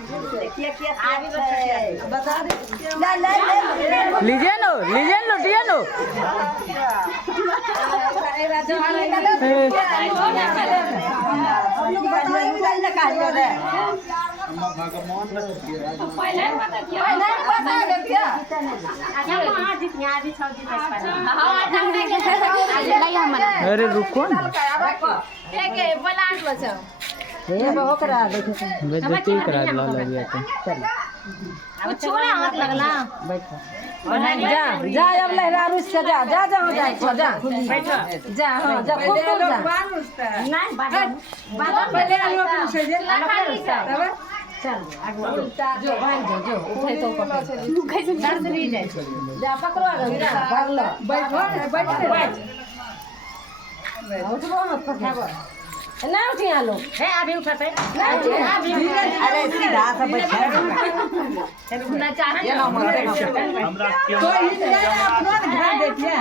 देखिए क्या बता दे लीजिए नो लुटिए नो अरे रुको ना बेइज्जती करा दिला लगिया तो जा जा अब लहरा रुस के जा जा जा जा जा जा हां जा खूब जा नहीं बाबा पहले लोग पूछे जे तब चल जो भाग जो उठे तो तू कैसे दर्द नहीं जाए जा पकड़ो भाग लो बैठो बैठ उठो मत पकड़ो ना उठिया लो है अभी उठाते अरे सीधा सा बैठ ना चाहे तो ये अपना घर देखिए